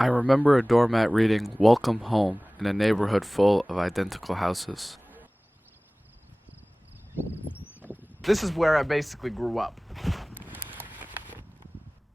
I remember a doormat reading "Welcome Home" in a neighborhood full of identical houses. This is where I basically grew up.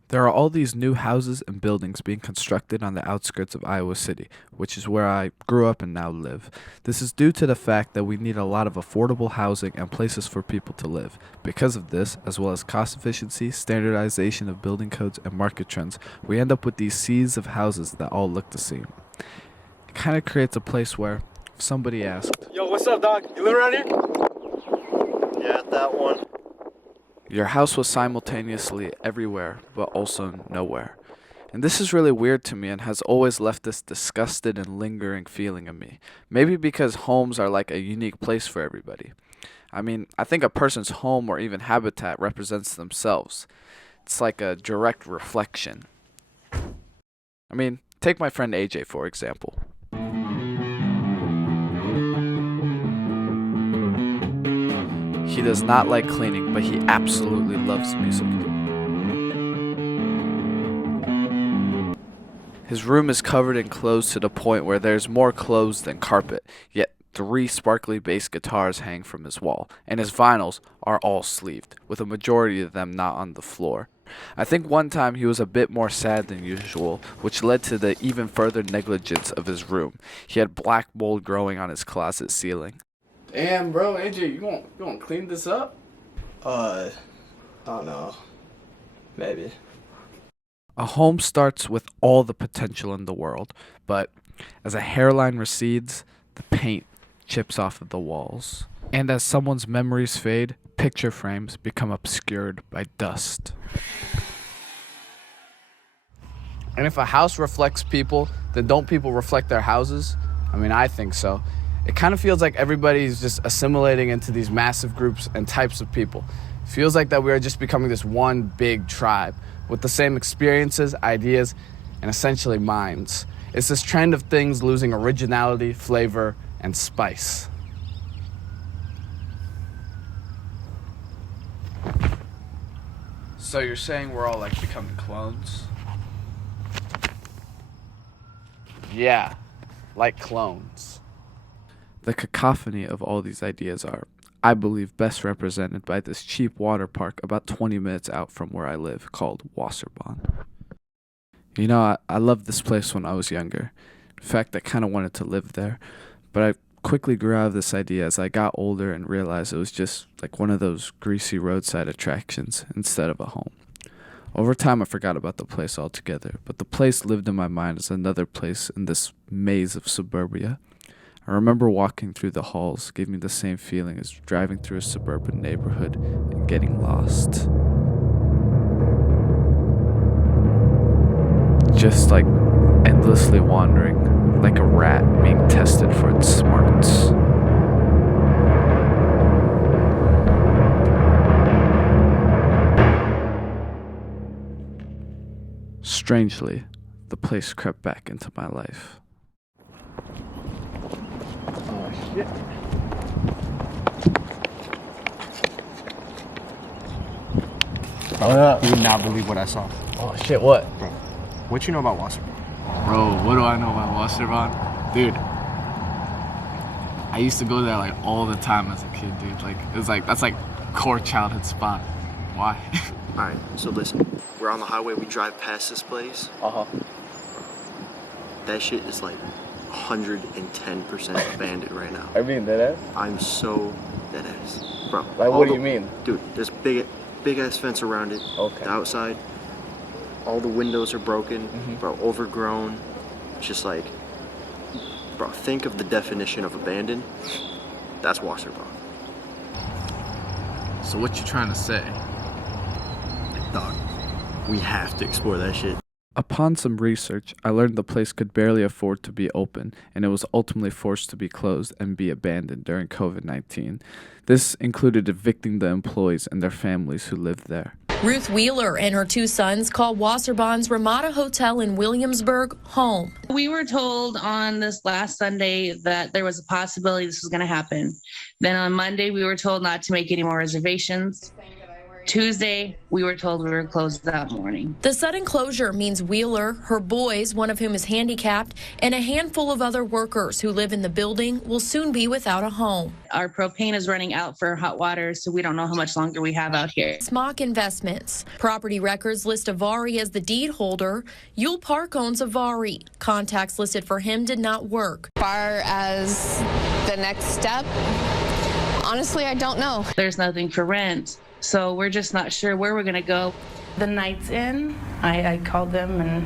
There are all these new houses and buildings being constructed on the outskirts of Iowa City, which is where I grew up and now live. This is due to the fact that we need a lot of affordable housing and places for people to live. Because of this, as well as cost efficiency, standardization of building codes, and market trends, we end up with these seas of houses that all look the same. It kind of creates a place where, if somebody asked, Yo, what's up, dog? You live around here? Yeah, that one. your house was simultaneously everywhere, but also nowhere. And this is really weird to me and has always left this disgusted and lingering feeling in me. Maybe because homes are like a unique place for everybody. I mean, I think a person's home or even habitat represents themselves. It's like a direct reflection. I mean, take my friend AJ for example. He does not like cleaning, but he absolutely loves music. His room is covered in clothes to the point where there's more clothes than carpet, yet 3 sparkly bass guitars hang from his wall, and his vinyls are all sleeved, with a majority of them not on the floor. I think one time he was a bit more sad than usual, which led to the even further negligence of his room. He had black mold growing on his closet ceiling. Damn, bro, AJ, you gonna clean this up? I don't know. Maybe. A home starts with all the potential in the world, but as a hairline recedes, the paint chips off of the walls. And as someone's memories fade, picture frames become obscured by dust. And if a house reflects people, then don't people reflect their houses? I mean, I think so. It kind of feels like everybody's just assimilating into these massive groups and types of people. It feels like that we are just becoming this one big tribe with the same experiences, ideas, and essentially minds. It's this trend of things losing originality, flavor, and spice. So you're saying we're all like becoming clones? Yeah, like clones. The cacophony of all these ideas are, I believe, best represented by this cheap water park about 20 minutes out from where I live called Wasserbahn. You know, I loved this place when I was younger. In fact, I kind of wanted to live there, but I quickly grew out of this idea as I got older and realized it was just like one of those greasy roadside attractions instead of a home. Over time, I forgot about the place altogether, but the place lived in my mind as another place in this maze of suburbia. I remember walking through the halls gave me the same feeling as driving through a suburban neighborhood and getting lost. Just like endlessly wandering, like a rat being tested for its smarts. Strangely, the place crept back into my life. Oh, shit. You would not believe what I saw. Oh, shit, what? Bro, what you know about Waterpark? Bro, what do I know about Wasserbahn? Dude, I used to go there like all the time as a kid, dude. Like, it was like, that's like core childhood spot. Why? Alright, so listen. We're on the highway, we drive past this place. Uh-huh. That shit is like 110% abandoned right now. I mean, that I'm so dead ass. Bro. Like, all what do you mean? Dude, there's big ass fence around it. Okay. The outside, all the windows are broken, Mhm. bro, overgrown. It's just like, bro, think of the definition of abandoned. That's Wasserbahn. So what you trying to say? Dog, we have to explore that shit. Upon some research, I learned the place could barely afford to be open, and it was ultimately forced to be closed and be abandoned during COVID-19. This included evicting the employees and their families who lived there. Ruth Wheeler and her 2 sons call Wasserbahn's Ramada Hotel in Williamsburg home. We were told on this last Sunday that there was a possibility this was going to happen. Then on Monday, we were told not to make any more reservations. Tuesday, we were told we were closed that morning. The sudden closure means Wheeler, her boys, one of whom is handicapped, and a handful of other workers who live in the building will soon be without a home. Our propane is running out for hot water, so we don't know how much longer we have out here. Smock Investments. Property records list Avari as the deed holder. Yule Park owns Avari. Contacts listed for him did not work. Far as the next step, honestly, I don't know. There's nothing for rent, so we're just not sure where we're going to go. The night's in. I called them, and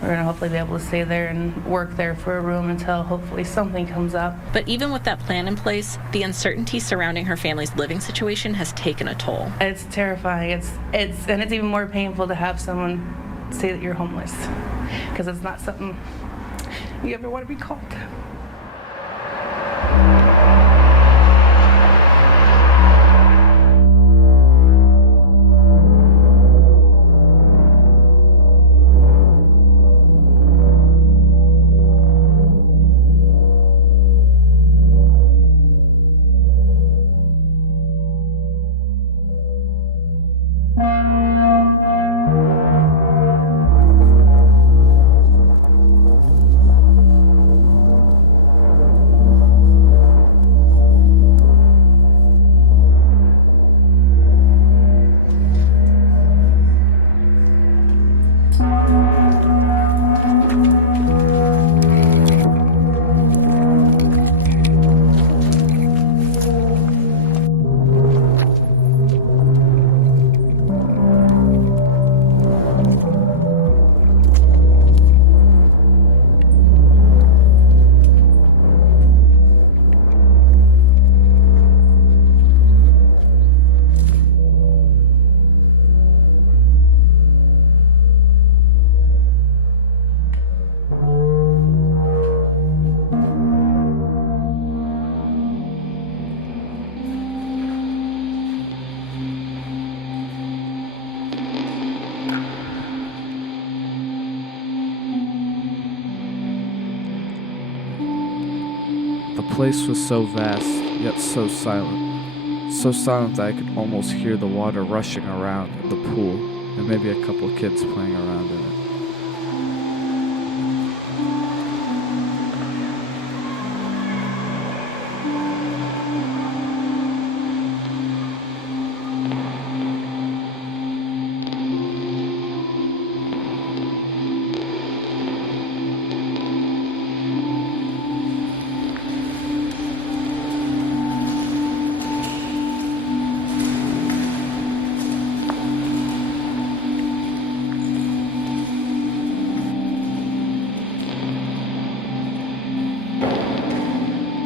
we're going to hopefully be able to stay there and work there for a room until hopefully something comes up. But even with that plan in place, the uncertainty surrounding her family's living situation has taken a toll. It's terrifying. It's even more painful to have someone say that you're homeless, because it's not something you ever want to be called. The place was so vast, yet so silent. So silent that I could almost hear the water rushing around in the pool, and maybe a couple kids playing around in it.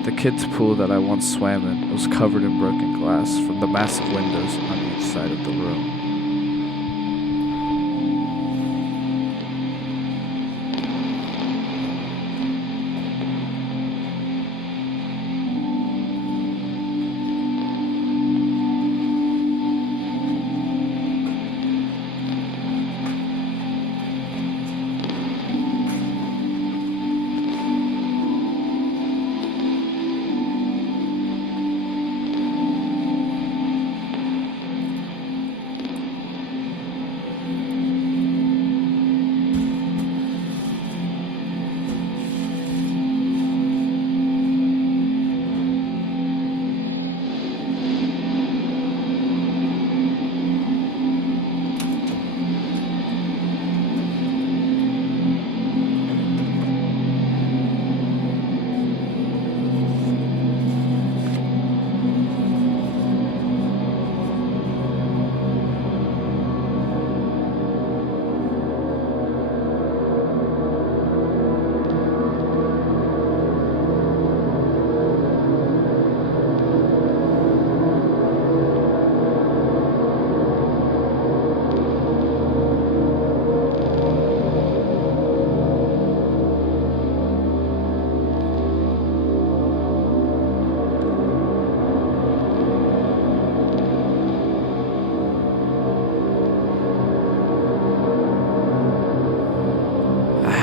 The kids' pool that I once swam in was covered in broken glass from the massive windows on each side of the room.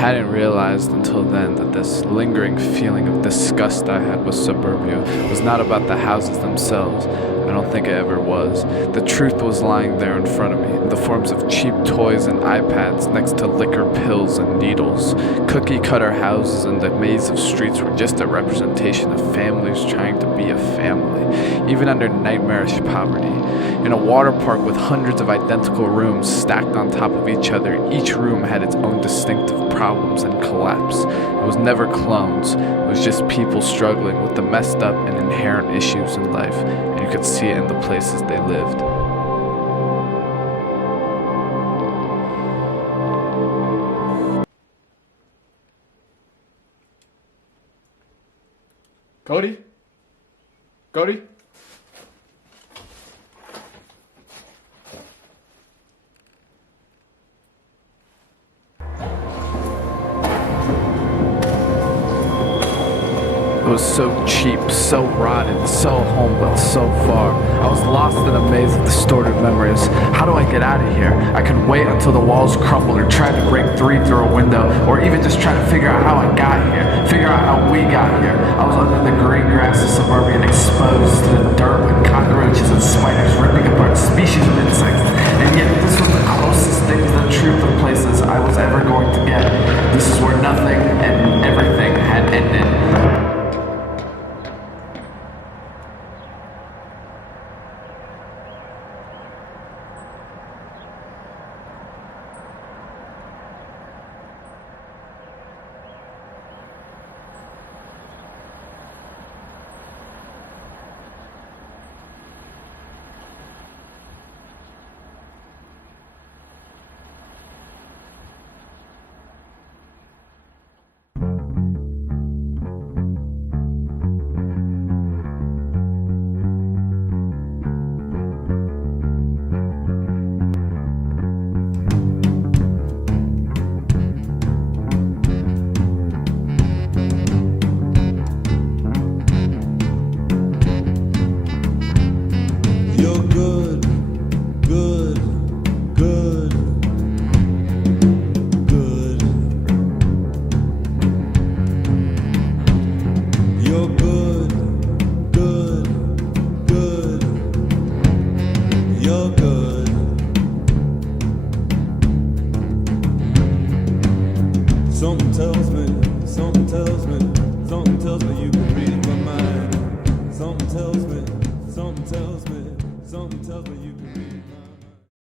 hadn't realized until then that this lingering feeling of disgust I had with suburbia was not about the houses themselves. I don't think it ever was. The truth was lying there in front of me, in the forms of cheap toys and iPads next to liquor, pills, and needles. Cookie-cutter houses and the maze of streets were just a representation of families trying to be a family, even under nightmarish poverty. In a water park with hundreds of identical rooms stacked on top of each other, each room had its own distinctive problems and collapse. It was never clones, it was just people struggling with the messed up and inherent issues in life, and you could see it in the places they lived. Cody? Cody? It was so cheap, so rotted, so home, but so far. I was lost in a maze of distorted memories. How do I get out of here? I could wait until the walls crumbled or try to break through a window, or even just try to figure out how I got here, figure out how we got here. I was under the green grass of suburbia and exposed to the dirt with cockroaches and spiders ripping apart species of insects. And yet this was the closest thing to the truth of places I was ever going to get. This is where nothing and everything had ended. Something tells me